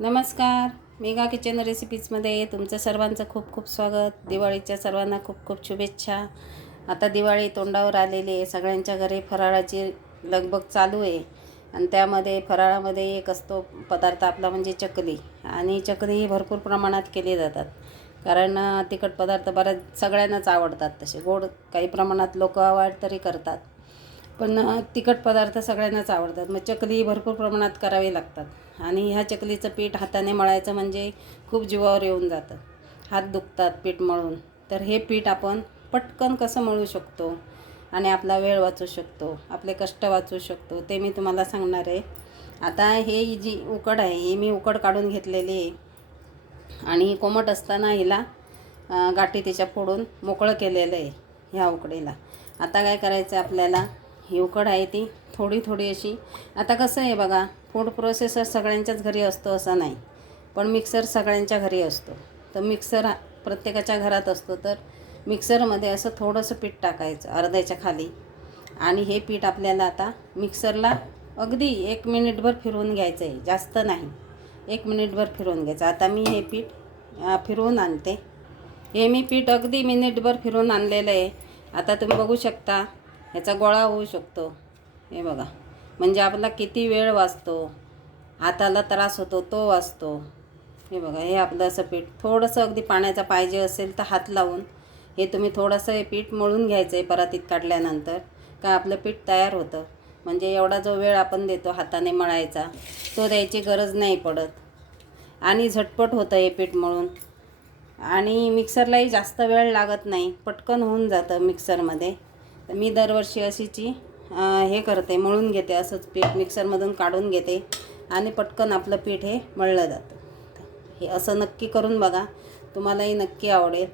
नमस्कार. Mega kitchen रेसिपीजमध्ये तुमचं सर्वांचं खूप खूप स्वागत. दिवाळीच्या सर्वांना खूप खूप शुभेच्छा. आता दिवाळी तोंडावर आलेली आहे. सगळ्यांच्या घरी फराळाची लगबग चालू आहे. आणि त्यामध्ये फराळामध्ये एक असतो पदार्थ आपला म्हणजे चकली. आणि चकली ही भरपूर प्रमाणात केली जातात. कारण तिखट पदार्थ बऱ्याच सगळ्यांनाच आवडतात तसे. गोड काही प्रमाणात लोक आवड तरी करतात. पण तिखट पदार्थ सगळ्यांनाच आवडतात. मग चकली भरपूर प्रमाणात करावी लागतात. आणि ह्या चकलीचं पीठ हाताने मळायचं म्हणजे खूप जीवावर येऊन जातं. हात दुखतात पीठ मळून. तर हे पीठ आपण पटकन कसं मळू शकतो? आणि आपला वेळ वाचू शकतो. आपले कष्ट वाचू शकतो. ते मी तुम्हाला सांगणार आहे. आता हे जी उकड आहे ही मी उकड काढून घेतलेली आहे. आणि कोमट असताना हिला गाठी तिच्या फोडून मोकळं केलेलं आहे ह्या उकडीला. आता काय करायचं आहे आपल्याला? ही उकड आहे ती थोडी थोडी अशी. आता कसं आहे बघा फूड प्रोसेसर सगळ्यांच्याच घरी असतो असं नाही. पण मिक्सर सगळ्यांच्या घरी असतो. तर मिक्सर हा प्रत्येकाच्या घरात असतो तर मिक्सरमध्ये असं थोडंसं पीठ टाकायचं अर्ध्याच्या खाली. आणि हे पीठ आपल्याला आता मिक्सरला अगदी एक मिनिटभर फिरवून घ्यायचं आहे जास्त नाही. एक मिनिटभर फिरवून घ्यायचं. आता मी हे पीठ फिरवून आणते. हे मी पीठ अगदी मिनिटभर फिरवून आणलेलं आहे. आता तुम्ही बघू शकता ह्याचा गोळा होऊ शकतो. हे बघा. म्हणजे आपला किती वेळ वाचतो. हाताला त्रास होतो तो वाचतो. हे बघा हे आपलं असं पीठ. थोडंसं अगदी पाण्याचा पाहिजे असेल तर हात लावून. हे तुम्ही थोडंसं हे पीठ मळून घ्यायचं आहे परातीत काढल्यानंतर. का आपलं पीठ तयार होतं. म्हणजे एवढा जो वेळ आपण देतो हाताने मळायचा तो द्यायची गरज नाही पडत. आणि झटपट होतं हे पीठ मळून. आणि मिक्सरलाही जास्त वेळ लागत नाही. पटकन होऊन जातं मिक्सरमध्ये. तर मी दरवर्षी अशीची हे करते मळून घेते असंच पीठ मिक्सरमधून काढून घेते आणि पटकन आपलं पीठ हे मळलं जातं. हे असं नक्की करून बघा तुम्हालाही नक्की आवडेल.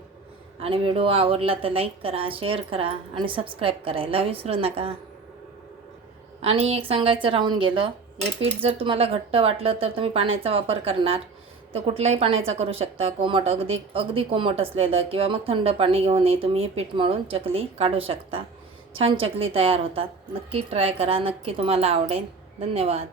आणि व्हिडिओ आवडला तर लाईक करा शेअर करा आणि सबस्क्राईब करायला विसरू नका. आणि एक सांगायचं राहून गेलं हे पीठ जर तुम्हाला घट्ट वाटलं तर तुम्ही पाण्याचा वापर करणार. तर कुठल्याही पाण्याचा करू शकता कोमट अगदी अगदी कोमट असलेलं किंवा मग थंड पाणी घेऊनही तुम्ही हे पीठ मळून चकली काढू शकता. छान चकली तयार होतात. नक्की ट्राय करा. नक्की तुम्हाला आवडेल. धन्यवाद.